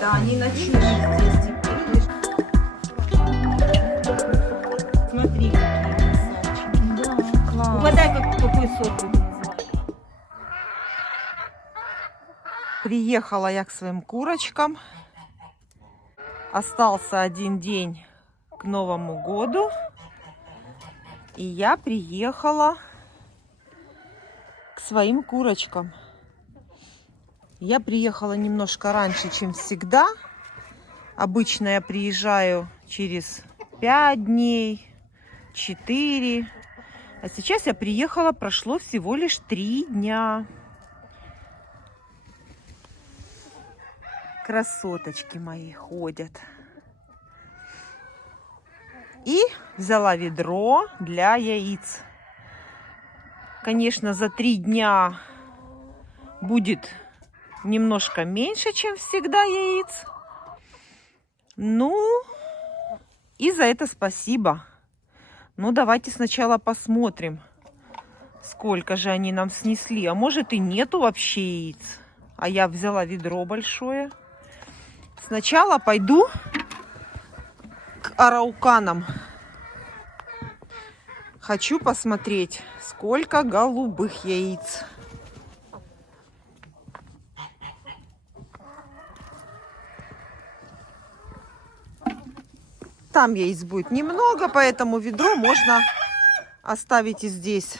Да, они ночуют здесь теперь. Смотри, какие красавчики. Да, класс. Угадай, какой сорт это называется. Приехала я к своим курочкам. Остался один день к Новому году. И я приехала к своим курочкам. Я приехала немножко раньше, чем всегда. Обычно я приезжаю через 5 дней, 4. А сейчас я приехала, прошло всего лишь 3 дня. Красоточки мои ходят. И взяла ведро для яиц. Конечно, за 3 дня будет немножко меньше, чем всегда, яиц. Ну, и за это спасибо. Ну, давайте сначала посмотрим, сколько же они нам снесли. А может и нету вообще яиц. А я взяла ведро большое. Сначала пойду к арауканам. Хочу посмотреть, сколько голубых яиц. Там яиц будет немного, поэтому ведро можно оставить и здесь.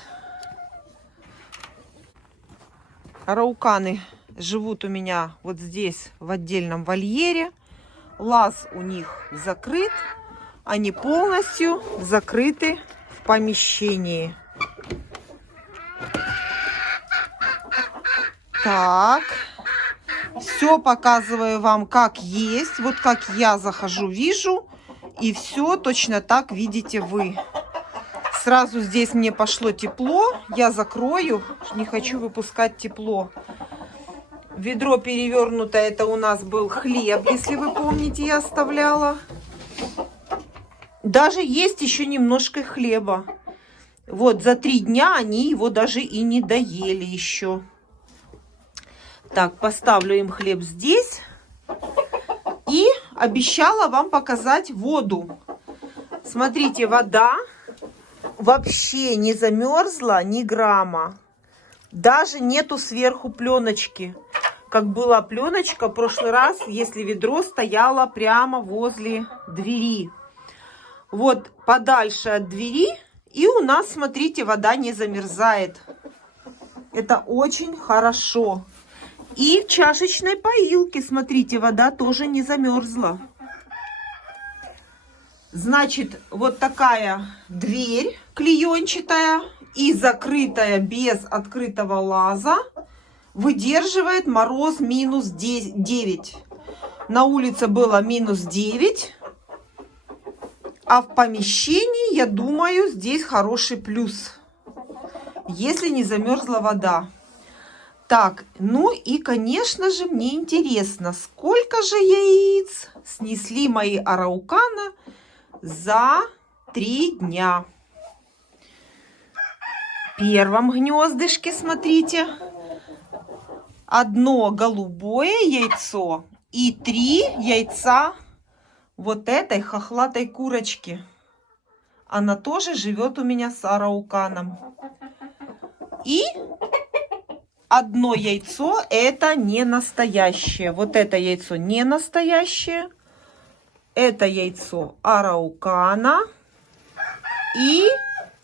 Арауканы живут у меня вот здесь, в отдельном вольере. Лаз у них закрыт. Они полностью закрыты в помещении. Так. Все показываю вам как есть. Вот как я захожу, вижу. И все точно так видите вы. Сразу здесь мне пошло тепло. Я закрою. Не хочу выпускать тепло. Ведро перевернутое. Это у нас был хлеб. Если вы помните, я оставляла. Даже есть еще немножко хлеба. Вот за 3 дня они его даже и не доели еще. Так, поставлю им хлеб здесь. И обещала вам показать воду. Смотрите, вода вообще не замерзла ни грамма. Даже нету сверху пленочки. Как была пленочка в прошлый раз, если ведро стояло прямо возле двери. Вот подальше от двери. И у нас, смотрите, вода не замерзает. Это очень хорошо. И в чашечной поилке, смотрите, вода тоже не замерзла. Значит, вот такая дверь клеенчатая и закрытая без открытого лаза выдерживает мороз минус 9. На улице было минус 9. А в помещении, я думаю, здесь хороший плюс. Если не замерзла вода. Так, ну и, конечно же, мне интересно, сколько же яиц снесли мои араукана за 3 дня. В первом гнездышке, смотрите, одно голубое яйцо и 3 яйца вот этой хохлатой курочки. Она тоже живет у меня с арауканом. И одно яйцо это не настоящее. Вот это яйцо не настоящее. Это яйцо араукана. И,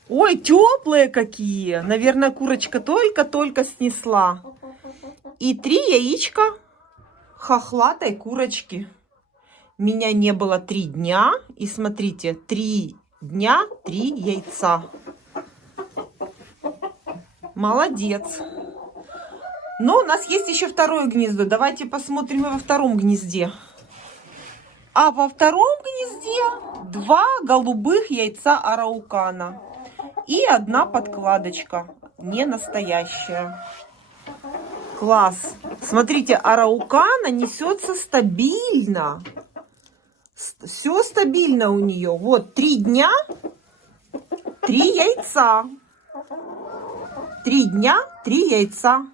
ой, теплые какие. Наверное, курочка только-только снесла. И 3 яичка хохлатой курочки. Меня не было 3 дня. И смотрите, 3 дня, 3 яйца. Молодец. Но у нас есть еще второе гнездо. Давайте посмотрим во втором гнезде. А во втором гнезде 2 голубых яйца араукана. И 1 подкладочка. Не настоящая. Класс. Смотрите, араукана несется стабильно. Все стабильно у нее. Вот 3 дня, 3 яйца. 3 дня, 3 яйца.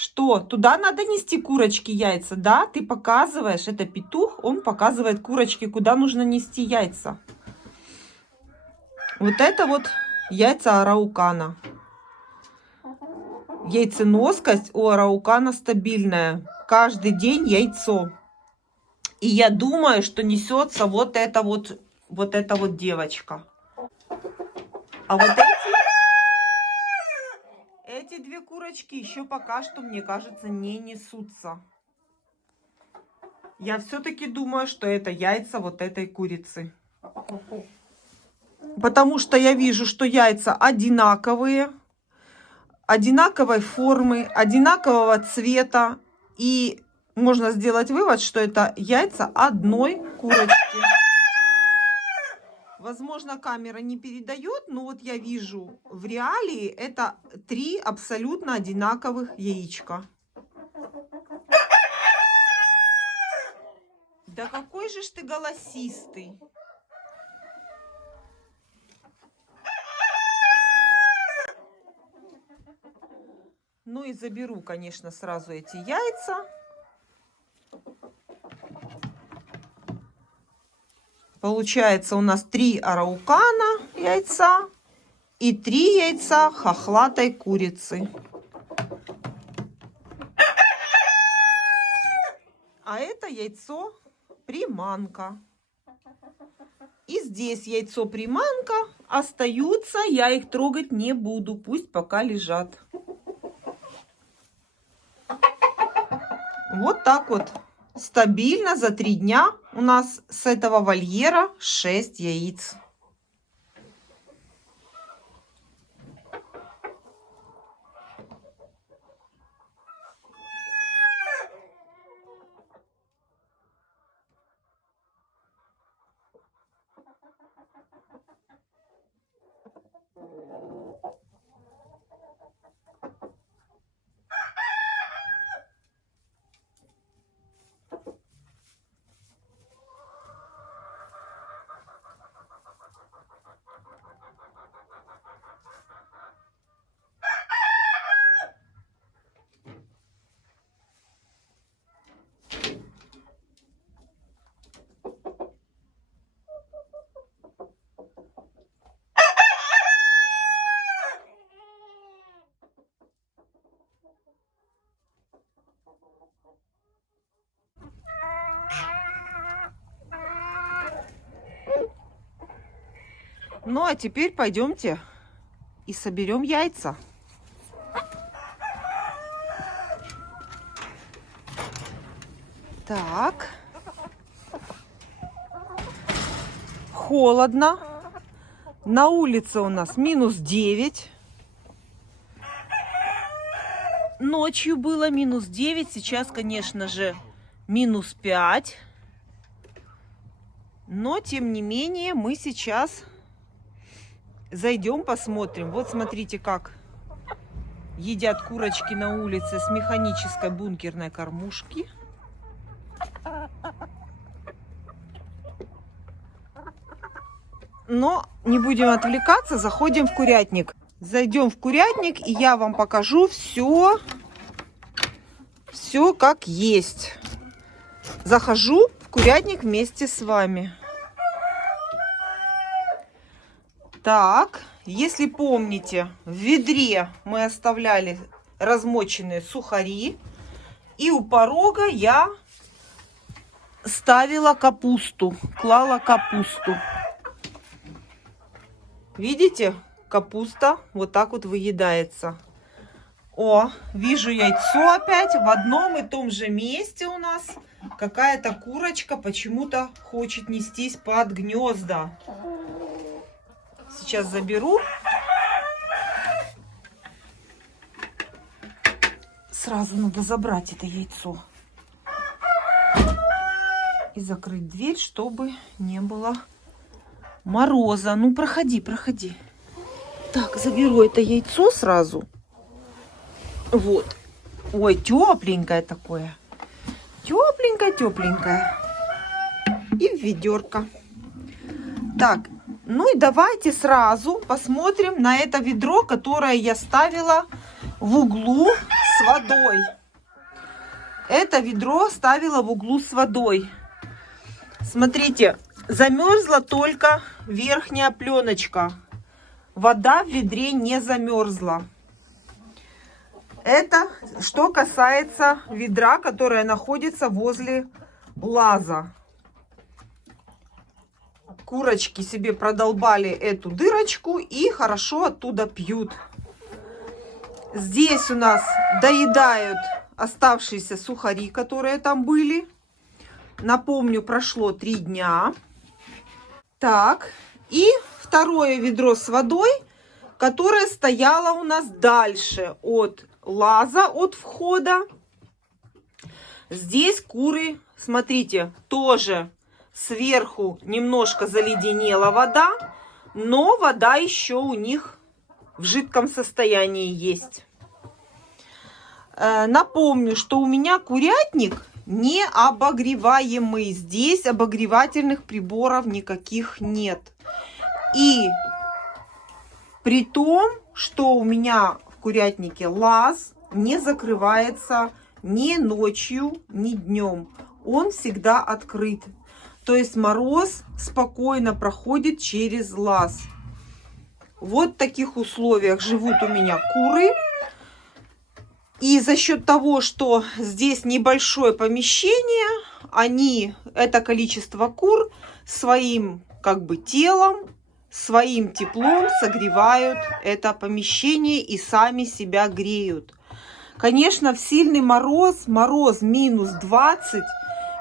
Что? Туда надо нести курочки яйца, да? Ты показываешь, это петух, он показывает курочке, куда нужно нести яйца. Вот это вот яйца араукана. Яйценоскость у араукана стабильная. Каждый день яйцо. И я думаю, что несется вот эта вот девочка. А вот эти две курочки еще пока что, мне кажется, не несутся. Я все-таки думаю, что это яйца вот этой курицы. Потому что я вижу, что яйца одинаковые, одинаковой формы, одинакового цвета. И можно сделать вывод, что это яйца одной курочки. Возможно, камера не передает, но вот я вижу в реалии это 3 абсолютно одинаковых яичка. Да какой же ж ты голосистый. Ну и заберу, конечно, сразу эти яйца. Получается у нас 3 араукана яйца и 3 яйца хохлатой курицы. А это яйцо приманка. И здесь яйцо приманка остаются, я их трогать не буду, пусть пока лежат. Вот так вот. Стабильно за 3 дня у нас с этого вольера 6 яиц. Ну, а теперь пойдемте и соберем яйца. Так. Холодно. На улице у нас -9. Ночью было -9. Сейчас, конечно же, -5. Но, тем не менее, мы сейчас зайдем, посмотрим. Вот смотрите, как едят курочки на улице с механической бункерной кормушки. Но не будем отвлекаться, заходим в курятник. Зайдем в курятник, и я вам покажу все как есть. Захожу в курятник вместе с вами. Так, если помните, в ведре мы оставляли размоченные сухари. И у порога я ставила капусту, клала капусту. Видите, капуста вот так вот выедается. О, вижу яйцо опять в одном и том же месте у нас. Какая-то курочка почему-то хочет нестись под гнезда. Сейчас заберу. Сразу надо забрать это яйцо. И закрыть дверь, чтобы не было мороза. Ну, проходи, проходи. Так, заберу это яйцо сразу. Вот. Ой, тепленькое такое. Тепленькое, тепленькое. И в ведерко. Так, ну и давайте сразу посмотрим на это ведро, которое я ставила в углу с водой. Это ведро ставила в углу с водой. Смотрите, замерзла только верхняя пленочка. Вода в ведре не замерзла. Это что касается ведра, которое находится возле лаза. Курочки себе продолбали эту дырочку и хорошо оттуда пьют. Здесь у нас доедают оставшиеся сухари, которые там были. Напомню, прошло 3 дня. Так, и второе ведро с водой, которое стояло у нас дальше от лаза, от входа. Здесь куры, смотрите, тоже сверху немножко заледенела вода, но вода еще у них в жидком состоянии есть. Напомню, что у меня курятник не обогреваемый. Здесь обогревательных приборов никаких нет. И при том, что у меня в курятнике лаз не закрывается ни ночью, ни днем. Он всегда открыт. То есть мороз спокойно проходит через лаз. Вот в таких условиях живут у меня куры. И за счет того, что здесь небольшое помещение, это количество кур своим телом, своим теплом согревают это помещение и сами себя греют. Конечно, в сильный мороз минус 20,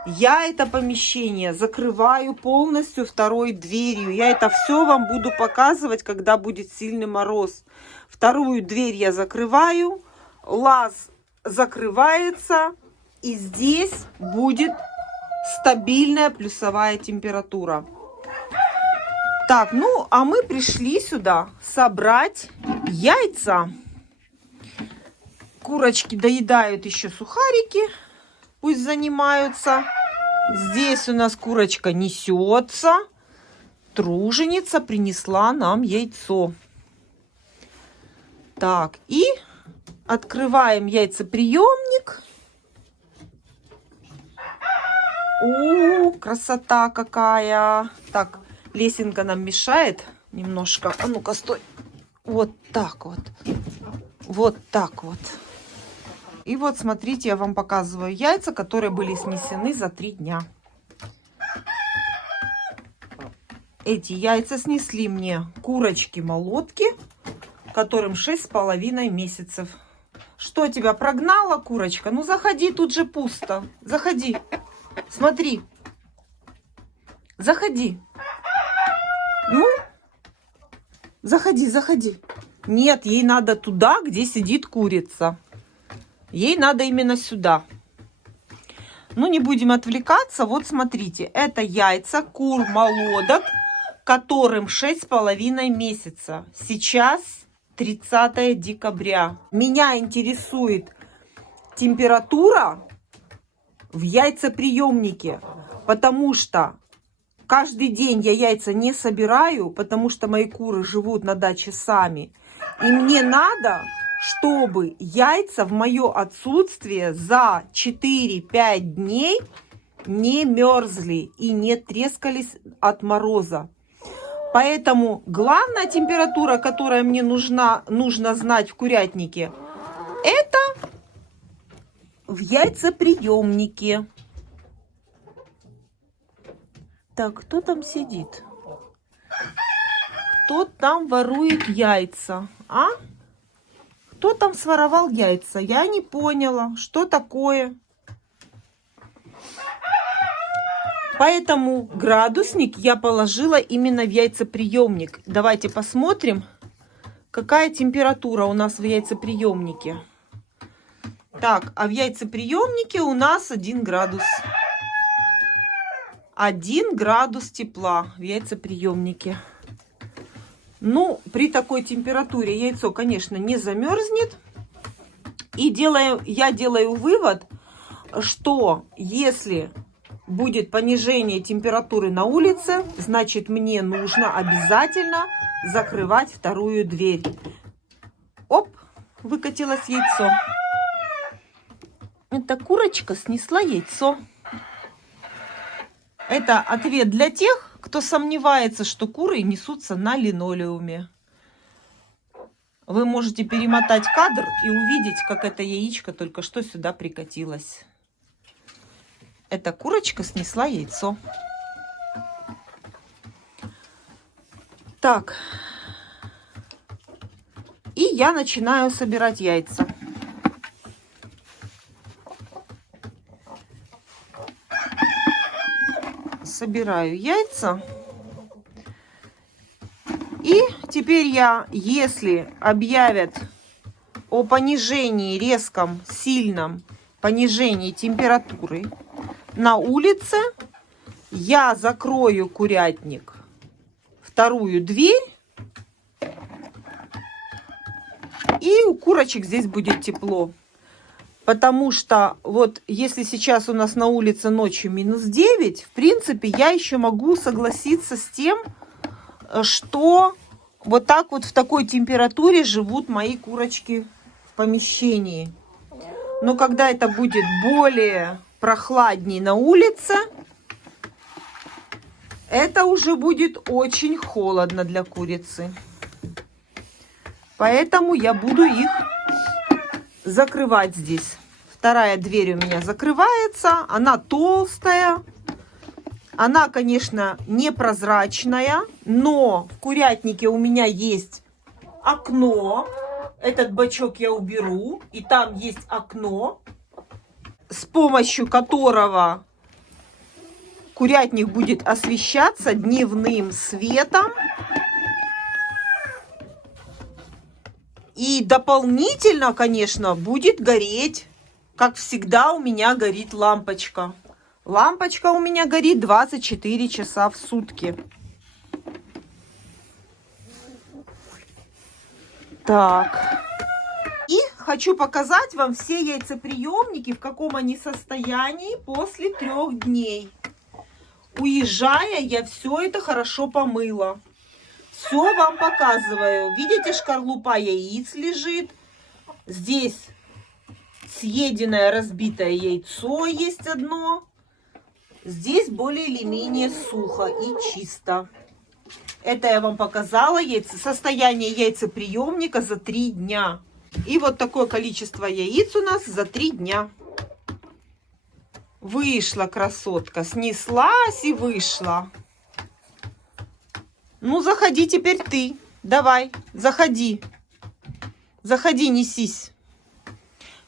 я это помещение закрываю полностью второй дверью. Я это все вам буду показывать, когда будет сильный мороз. Вторую дверь я закрываю, лаз закрывается, и здесь будет стабильная плюсовая температура. Так, ну, а мы пришли сюда собрать яйца. Курочки доедают еще сухарики, пусть занимаются. Здесь у нас курочка несется. Труженица принесла нам яйцо. Так, и открываем яйцеприемник. Красота какая! Так, лесенка нам мешает немножко. А ну-ка, стой. Вот так вот. Вот так вот. И вот, смотрите, я вам показываю яйца, которые были снесены за 3 дня. Эти яйца снесли мне курочки-молотки, которым 6,5 месяцев. Что, тебя прогнала, курочка? Ну, заходи, тут же пусто. Заходи. Смотри. Заходи. Ну, заходи, заходи. Нет, ей надо туда, где сидит курица. Ей надо именно сюда. Ну, не будем отвлекаться. Вот, смотрите, это яйца кур-молодок, которым 6,5 месяца. Сейчас 30 декабря. Меня интересует температура в яйцеприемнике, потому что каждый день я яйца не собираю, потому что мои куры живут на даче сами. И мне надо, чтобы яйца в мое отсутствие за 4-5 дней не мерзли и не трескались от мороза. Поэтому главная температура, которая мне нужно знать в курятнике, это в яйцеприемнике. Так, кто там сидит? Кто там ворует яйца? А? Кто там своровал яйца? Я не поняла, что такое. Поэтому градусник я положила именно в яйцеприемник. Давайте посмотрим, какая температура у нас в яйцеприемнике. Так, а в яйцеприемнике у нас 1 градус. 1 градус тепла в яйцеприемнике. Ну, при такой температуре яйцо, конечно, не замерзнет. И я делаю вывод, что если будет понижение температуры на улице, значит, мне нужно обязательно закрывать вторую дверь. Оп, выкатилось яйцо. Эта курочка снесла яйцо. Это ответ для тех, кто сомневается, что куры несутся на линолеуме. Вы можете перемотать кадр и увидеть, как это яичко только что сюда прикатилось. Эта курочка снесла яйцо. Так. И я начинаю собирать яйца. Собираю яйца. И теперь я, если объявят о понижении, резком, сильном понижении температуры на улице, я закрою курятник, вторую дверь, и у курочек здесь будет тепло. Потому что вот если сейчас у нас на улице ночью -9, в принципе, я еще могу согласиться с тем, что вот так вот в такой температуре живут мои курочки в помещении. Но когда это будет более прохладней на улице, это уже будет очень холодно для курицы. Поэтому я буду их закрывать здесь. Вторая дверь у меня закрывается. Она толстая. Она, конечно, непрозрачная. Но в курятнике у меня есть окно. Этот бачок я уберу. И там есть окно, с помощью которого курятник будет освещаться дневным светом. И дополнительно, конечно, будет гореть, как всегда, у меня горит лампочка. Лампочка у меня горит 24 часа в сутки. Так. И хочу показать вам все яйцеприемники, в каком они состоянии после 3 дней. Уезжая, я все это хорошо помыла. Все вам показываю. Видите, шкарлупа яиц лежит. Здесь съеденное разбитое яйцо есть одно. Здесь более или менее сухо и чисто. Это я вам показала состояние яйцеприемника за 3 дня. И вот такое количество яиц у нас за 3 дня. Вышла красотка, снеслась и вышла. Ну, заходи теперь ты. Давай, заходи. Заходи, несись.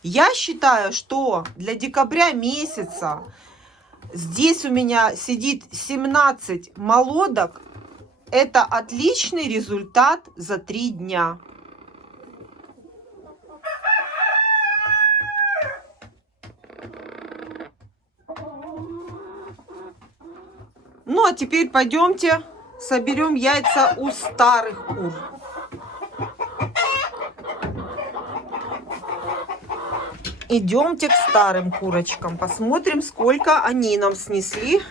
Я считаю, что для декабря месяца здесь у меня сидит 17 молодок. Это отличный результат за 3 дня. Ну, а теперь пойдемте соберем яйца у старых кур. Идемте к старым курочкам. Посмотрим, сколько они нам снесли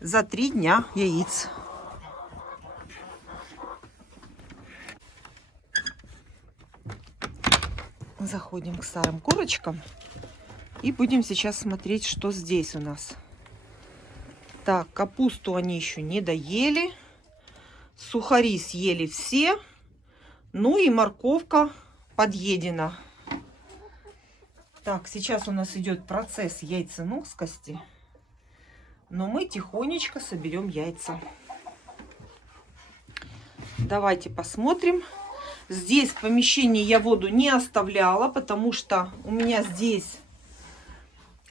за 3 дня яиц. Заходим к старым курочкам и будем сейчас смотреть, что здесь у нас. Так, капусту они еще не доели. Сухари съели все. Ну и морковка подъедена. Так, сейчас у нас идет процесс яйценоскости. Но мы тихонечко соберем яйца. Давайте посмотрим. Здесь в помещении я воду не оставляла, потому что у меня здесь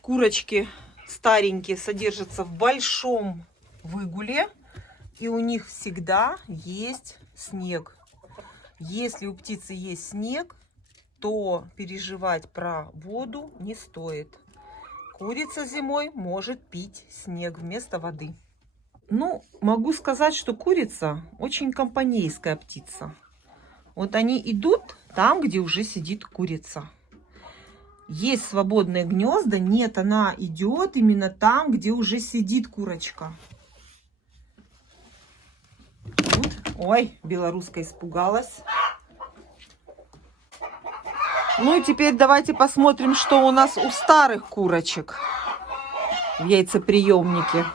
курочки старенькие содержатся в большом выгуле, и у них всегда есть снег. Если у птицы есть снег, то переживать про воду не стоит. Курица зимой может пить снег вместо воды. Ну, могу сказать, что курица очень компанейская птица. Вот они идут там, где уже сидит курица. Есть свободные гнезда, нет, она идет именно там, где уже сидит курочка. Вот. Ой, белоруска испугалась. Ну и теперь давайте посмотрим, что у нас у старых курочек в яйцеприемнике.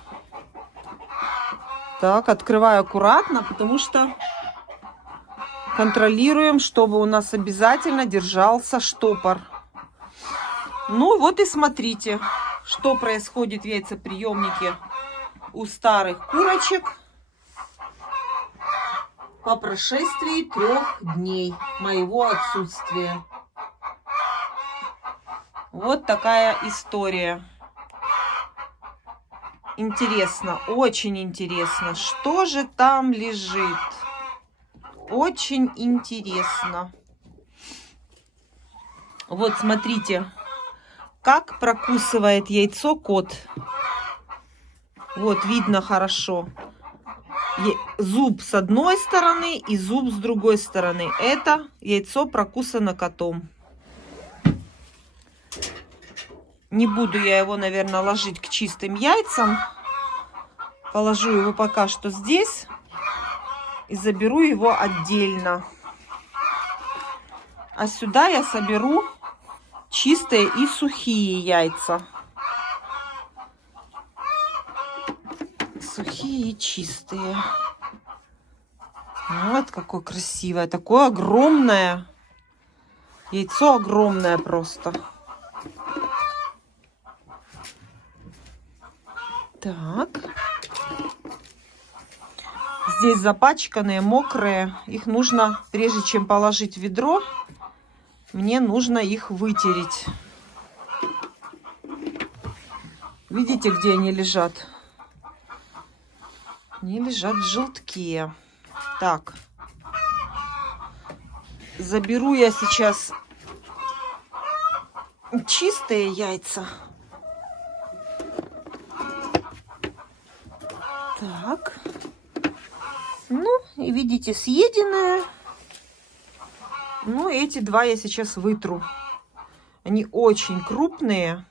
Так, открываю аккуратно, потому что контролируем, чтобы у нас обязательно держался штопор. Ну вот и смотрите, что происходит в яйцеприемнике у старых курочек по прошествии 3 дней моего отсутствия. Вот такая история. Интересно, очень интересно, что же там лежит. Очень интересно. Вот смотрите, как прокусывает яйцо кот. Вот видно хорошо. Зуб с одной стороны и зуб с другой стороны. Это яйцо прокусано котом. Не буду я его, наверное, ложить к чистым яйцам. Положу его пока что здесь. И заберу его отдельно. А сюда я соберу чистые и сухие яйца. Сухие и чистые. Вот какое красивое. Такое огромное. Яйцо огромное просто. Так. Здесь запачканные, мокрые. Их нужно, прежде чем положить в ведро, мне нужно их вытереть. Видите, где они лежат? Они лежат в желтке. Так. Заберу я сейчас чистые яйца. Так. Ну, и видите, съеденные. Ну, эти два я сейчас вытру. Они очень крупные.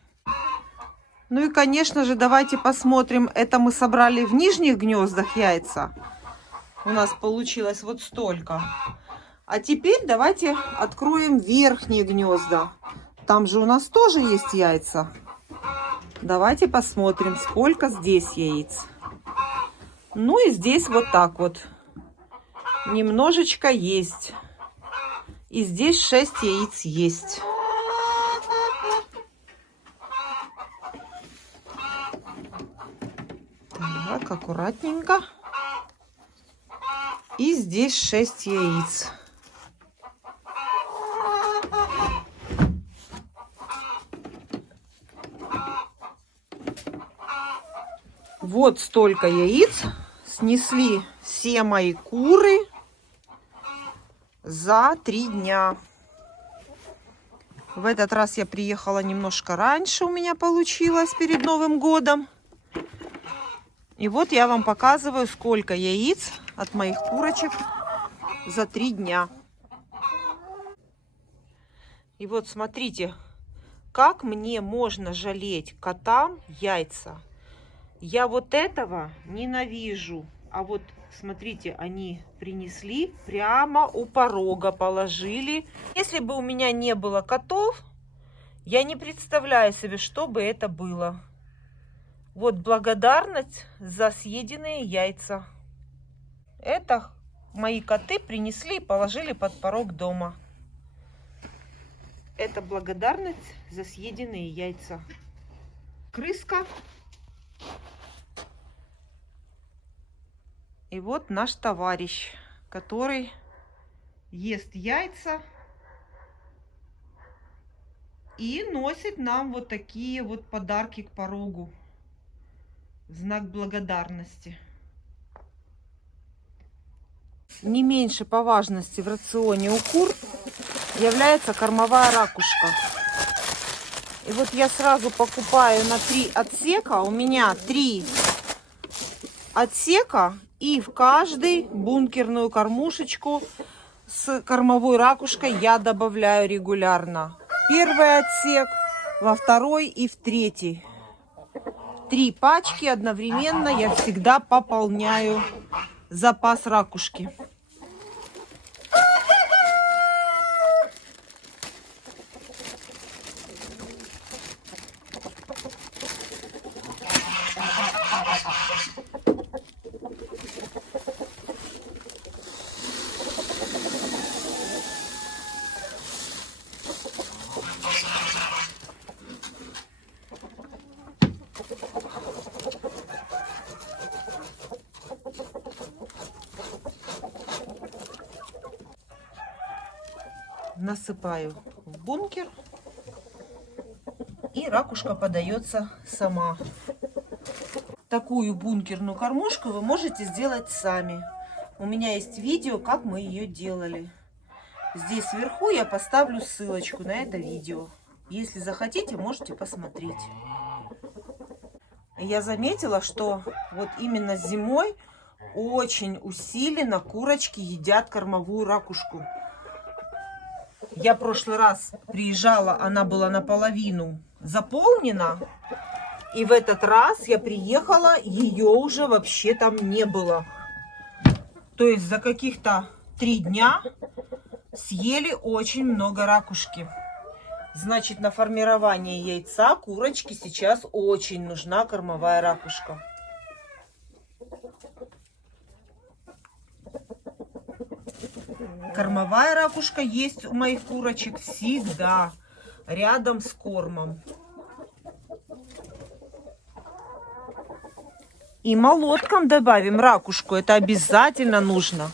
Ну и, конечно же, давайте посмотрим. Это мы собрали в нижних гнездах яйца. У нас получилось вот столько. А теперь давайте откроем верхние гнезда. Там же у нас тоже есть яйца. Давайте посмотрим, сколько здесь яиц. Ну и здесь вот так вот. Немножечко есть. И здесь 6 яиц есть. Так, аккуратненько. И здесь 6 яиц. Вот столько яиц снесли все мои куры за 3 дня. В этот раз я приехала немножко раньше, у меня получилось перед Новым годом. И вот я вам показываю, сколько яиц от моих курочек за 3 дня. И вот смотрите, как мне можно жалеть котам яйца. Я вот этого ненавижу. А вот смотрите, они принесли прямо у порога, положили. Если бы у меня не было котов, я не представляю себе, что бы это было. Вот благодарность за съеденные яйца. Это мои коты принесли и положили под порог дома. Это благодарность за съеденные яйца. Крыска. И вот наш товарищ, который ест яйца и носит нам вот такие вот подарки к порогу в знак благодарности. Не меньше по важности в рационе у кур является кормовая ракушка. И вот я сразу покупаю на 3 отсека. У меня 3 отсека. И в каждый бункерную кормушечку с кормовой ракушкой я добавляю регулярно. Первый отсек, во второй и в третий. 3 пачки одновременно я всегда пополняю запас ракушки. насыпаю в бункер. И ракушка подается сама. Такую бункерную кормушку вы можете сделать сами. У меня есть видео, как мы ее делали. Здесь вверху я поставлю ссылочку на это видео. Если захотите, можете посмотреть. Я заметила, что вот именно зимой очень усиленно курочки едят кормовую ракушку. Я в прошлый раз приезжала, она была наполовину заполнена. И в этот раз я приехала, ее уже вообще там не было. То есть за каких-то 3 дня съели очень много ракушки. Значит, на формирование яйца курочке сейчас очень нужна кормовая ракушка. Кормовая ракушка есть у моих курочек всегда рядом с кормом. И молоткам добавим ракушку, это обязательно нужно.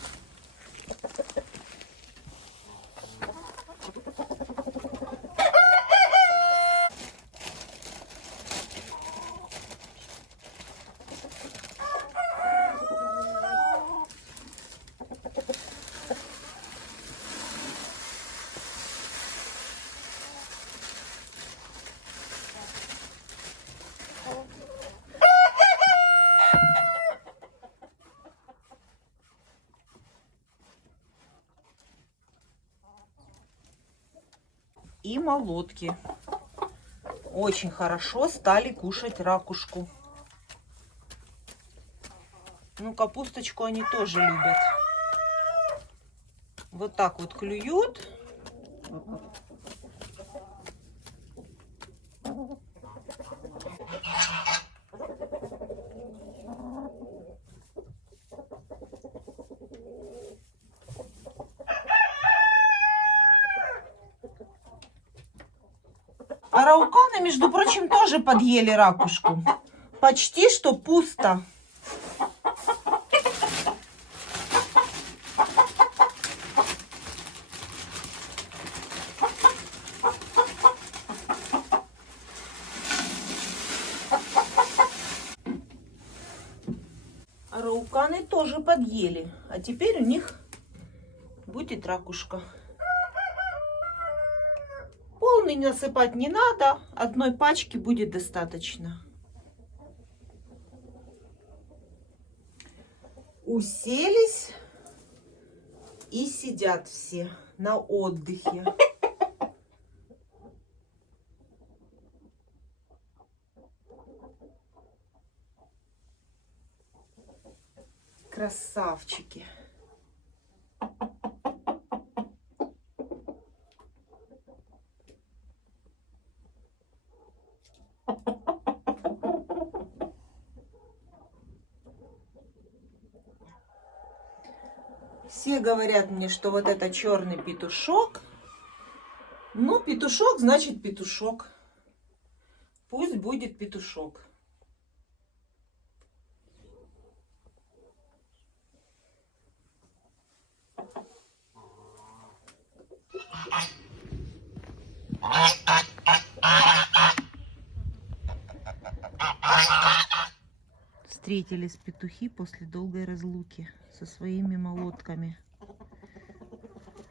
И молотки очень хорошо стали кушать ракушку. Ну, капусточку они тоже любят. Вот так вот клюют. Арауканы, между прочим, тоже подъели ракушку. Почти что пусто. Арауканы тоже подъели. А теперь у них будет ракушка. Полный насыпать не надо, одной пачки будет достаточно. Уселись и сидят все на отдыхе. Красавчики. Все говорят мне, что вот это черный петушок. Ну, петушок значит петушок. Пусть будет петушок. Встретились петухи после долгой разлуки со своими молотками.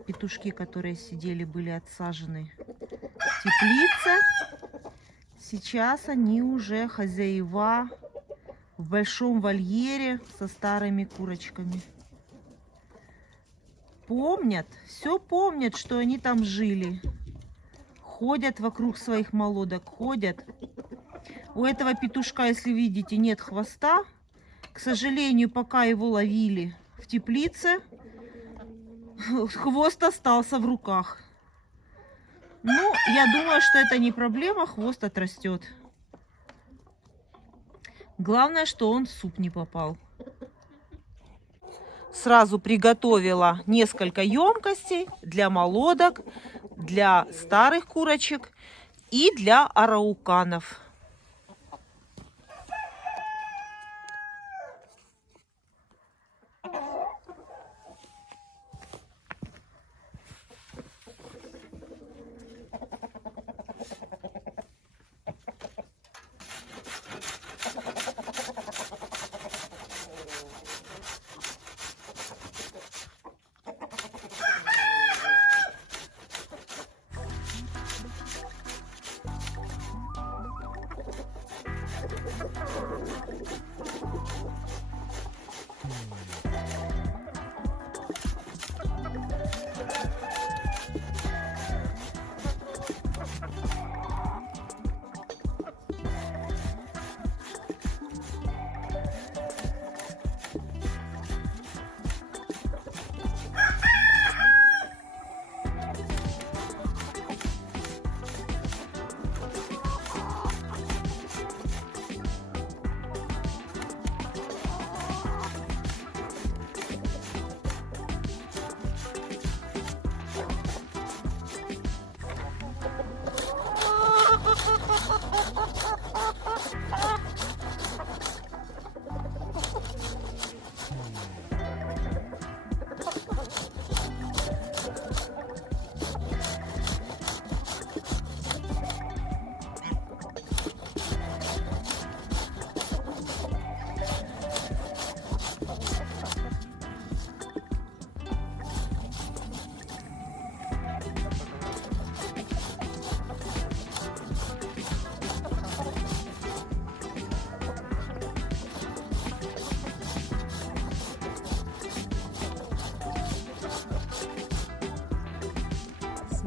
Петушки, которые сидели, были отсажены в теплице. Сейчас они уже хозяева в большом вольере со старыми курочками. Помнят, все помнят, что они там жили. Ходят вокруг своих молодок, ходят. У этого петушка, если видите, нет хвоста. К сожалению, пока его ловили в теплице, хвост остался в руках. Ну, я думаю, что это не проблема, хвост отрастет. Главное, что он в суп не попал. Сразу приготовила несколько емкостей для молодок, для старых курочек и для арауканов.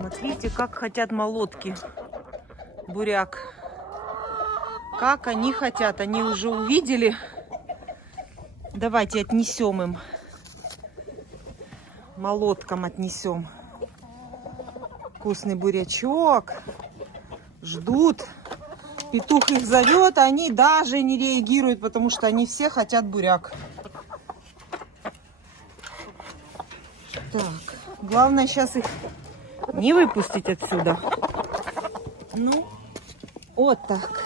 Смотрите, как хотят молотки. Буряк. Как они хотят. Они уже увидели. Давайте отнесем им. Молотком отнесем. Вкусный бурячок. Ждут. Петух их зовет, а они даже не реагируют, потому что они все хотят буряк. Так, главное сейчас их не выпустить отсюда. Ну, вот так.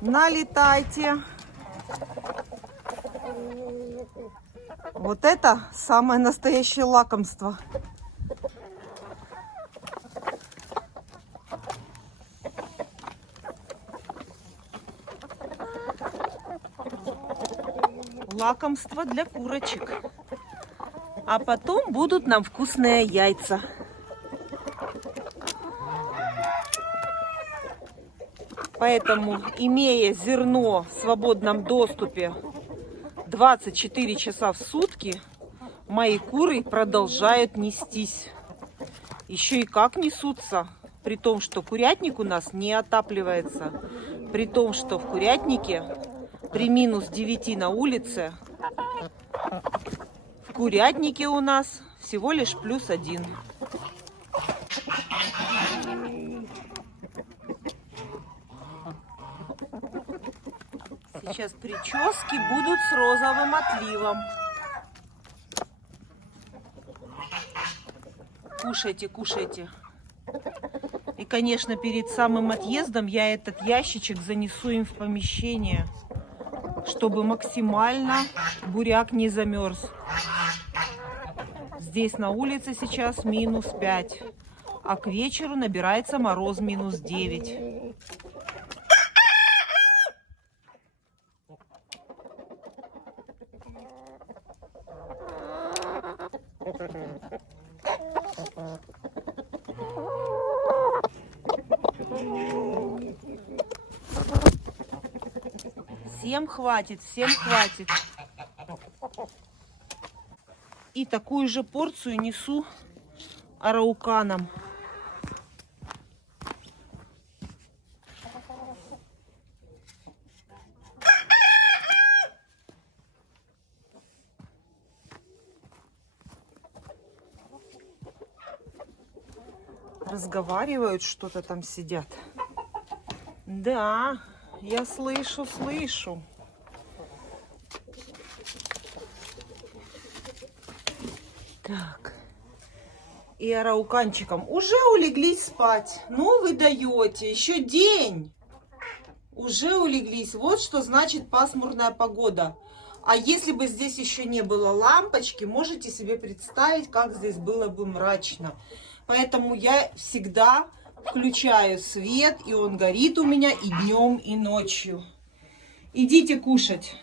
Налетайте. Вот это самое настоящее лакомство. Лакомство для курочек. А потом будут нам вкусные яйца. Поэтому, имея зерно в свободном доступе 24 часа в сутки, мои куры продолжают нестись. Еще и как несутся. При том, что курятник у нас не отапливается. При том, что в курятнике при минус 9 на улице, в курятнике у нас всего лишь +1. Сейчас прически будут с розовым отливом. Кушайте, кушайте. И, конечно, перед самым отъездом я этот ящичек занесу им в помещение, чтобы максимально буряк не замерз. Здесь на улице сейчас -5, а к вечеру набирается мороз -9. Всем хватит, всем хватит. И такую же порцию несу арауканам. Разговаривают, что-то там сидят. Да, я слышу, слышу. Так. И арауканчикам уже улеглись спать. Ну, вы даете. Еще день. Уже улеглись. Вот что значит пасмурная погода. А если бы здесь еще не было лампочки, можете себе представить, как здесь было бы мрачно. Поэтому я всегда включаю свет, и он горит у меня и днем, и ночью. Идите кушать.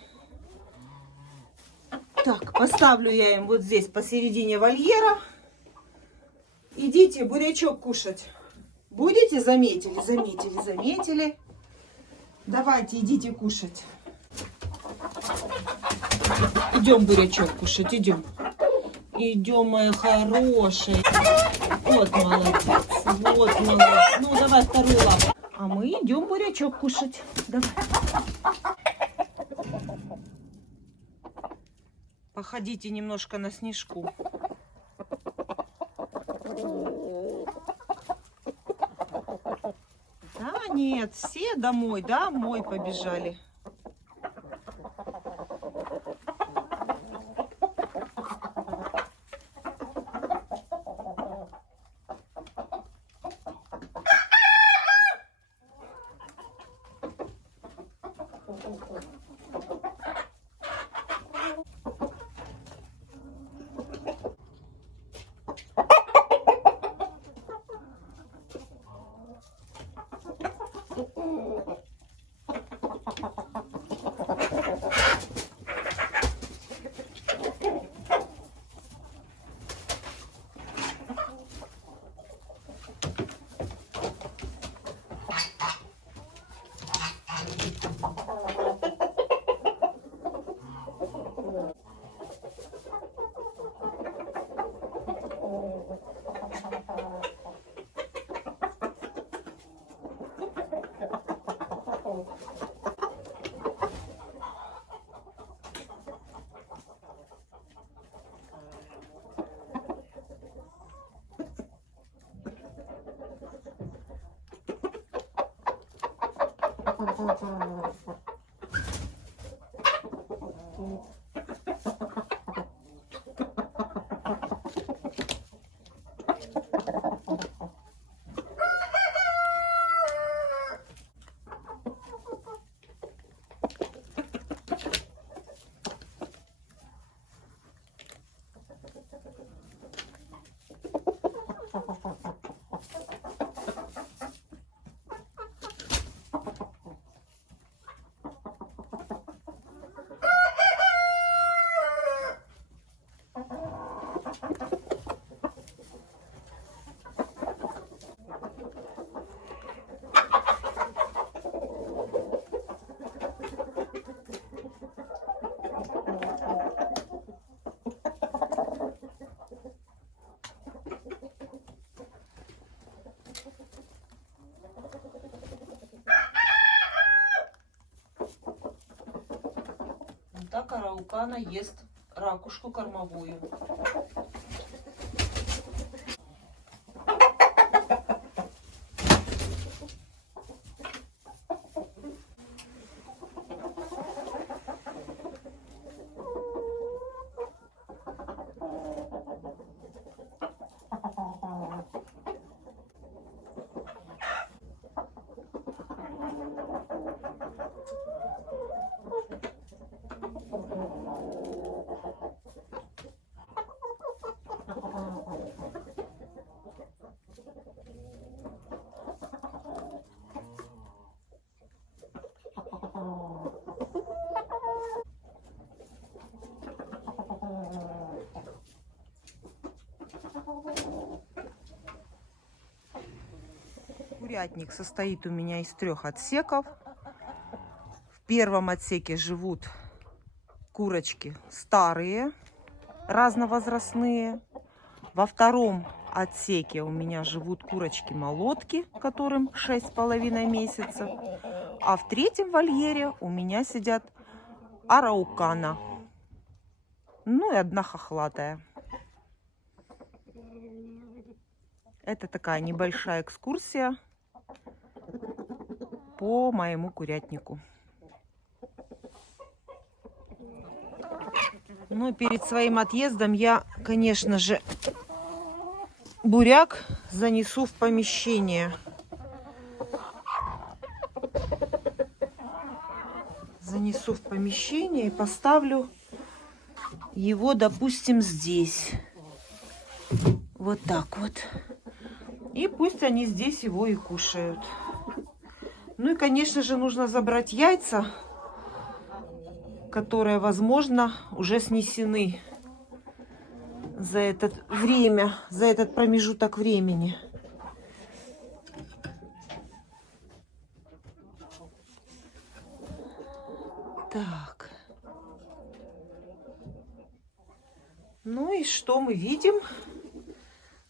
Так, поставлю я им вот здесь посередине вольера. Идите бурячок кушать. Будете? Заметили, заметили, заметили. Давайте, идите кушать. Идем бурячок кушать, идем. Идем, мои хорошие. Вот молодец, вот молодец. Ну, давай вторую лапу. А мы идем бурячок кушать. Давай. Походите немножко на снежку. Да, нет, все домой, домой побежали. Вот так араукана ест ракушку кормовую. Курятник состоит у меня из 3 отсеков. В первом отсеке живут курочки старые, разновозрастные. Во втором отсеке у меня живут курочки-молотки, которым 6,5 месяцев. А в третьем вольере у меня сидят араукана. Ну и одна хохлатая. Это такая небольшая экскурсия по моему курятнику. Но перед своим отъездом я, конечно же, буряк занесу в помещение. Занесу в помещение и поставлю его, допустим, здесь. Вот так вот. И пусть они здесь его и кушают. Ну и, конечно же, нужно забрать яйца, которые, возможно, уже снесены за это время, за этот промежуток времени. Так. Ну и что мы видим?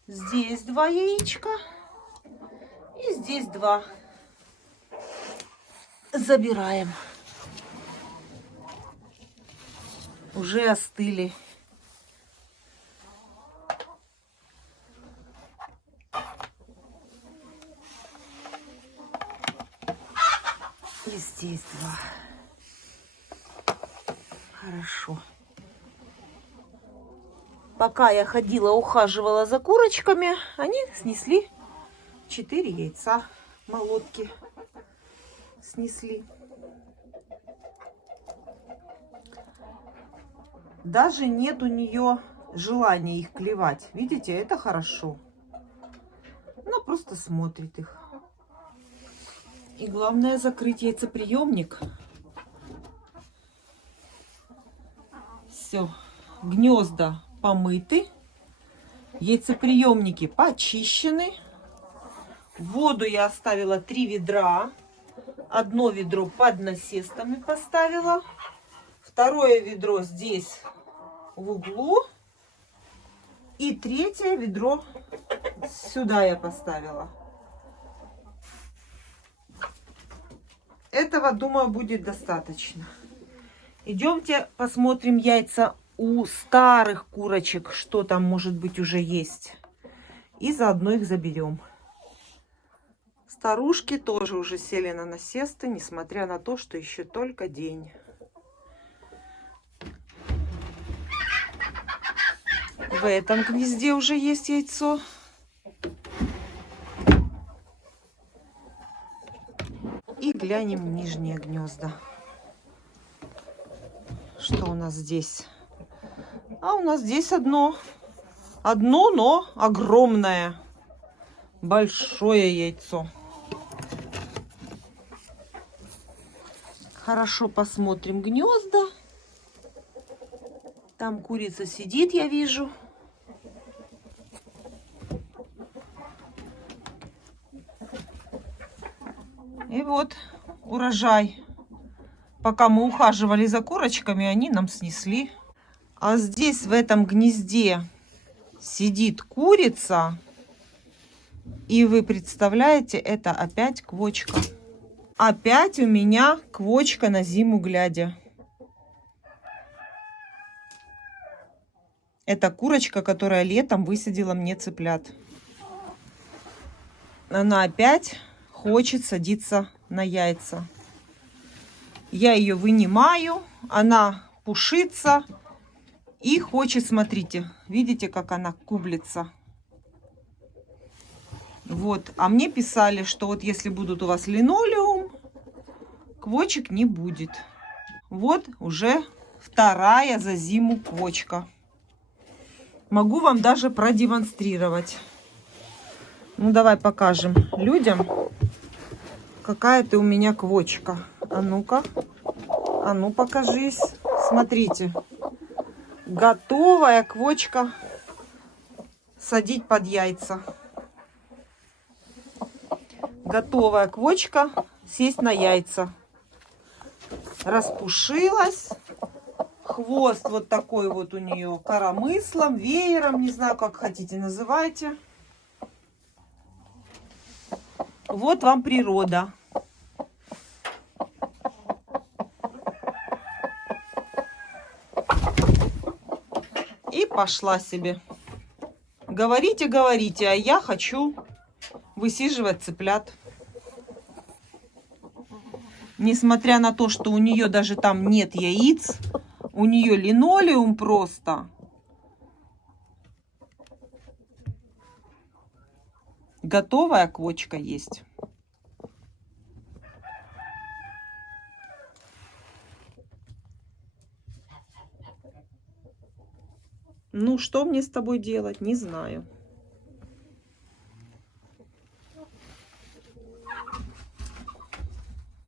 Здесь 2 яичка и здесь 2. Забираем. Уже остыли. И здесь 2. Хорошо. Пока я ходила, ухаживала за курочками, они снесли 4 яйца. Молотки снесли. Даже нет у нее желания их клевать. Видите, это хорошо. Она просто смотрит их. И главное закрыть яйцеприемник. Все. Гнезда помыты. Яйцеприемники почищены. Воду я оставила 3 ведра. Одно ведро под насестами поставила. Второе ведро здесь в углу. И 3-е ведро сюда я поставила. Этого, думаю, будет достаточно. Идемте посмотрим яйца у старых курочек, что там может быть уже есть. И заодно их заберем. Старушки тоже уже сели на насесты, несмотря на то, что еще только день. В этом гнезде уже есть яйцо. И глянем нижние гнезда. Что у нас здесь? А у нас здесь одно. Одно, но огромное. Большое яйцо. Хорошо посмотрим гнезда. Там курица сидит, я вижу. И вот урожай. Пока мы ухаживали за курочками, они нам снесли. А здесь, в этом гнезде, сидит курица. И вы представляете, это опять квочка. Опять у меня квочка на зиму глядя. Это курочка, которая летом высадила мне цыплят. Она опять хочет садиться на яйца. Я ее вынимаю, она пушится и хочет, смотрите, видите, как она кублится. Вот, а мне писали, что вот если будут у вас линолеум, квочек не будет. Вот уже вторая за зиму квочка. Могу вам даже продемонстрировать. Ну, давай покажем людям, какая ты у меня квочка. А ну-ка, а ну покажись. Смотрите, готовая квочка садить под яйца. Готовая квочка сесть на яйца. Распушилась. Хвост вот такой вот у нее коромыслом, веером, не знаю, как хотите называйте. Вот вам природа. И пошла себе. Говорите, говорите, а я хочу высиживать цыплят. Несмотря на то, что у нее даже там нет яиц, у нее линолеум просто. Готовая квочка есть. Ну, что мне с тобой делать, не знаю.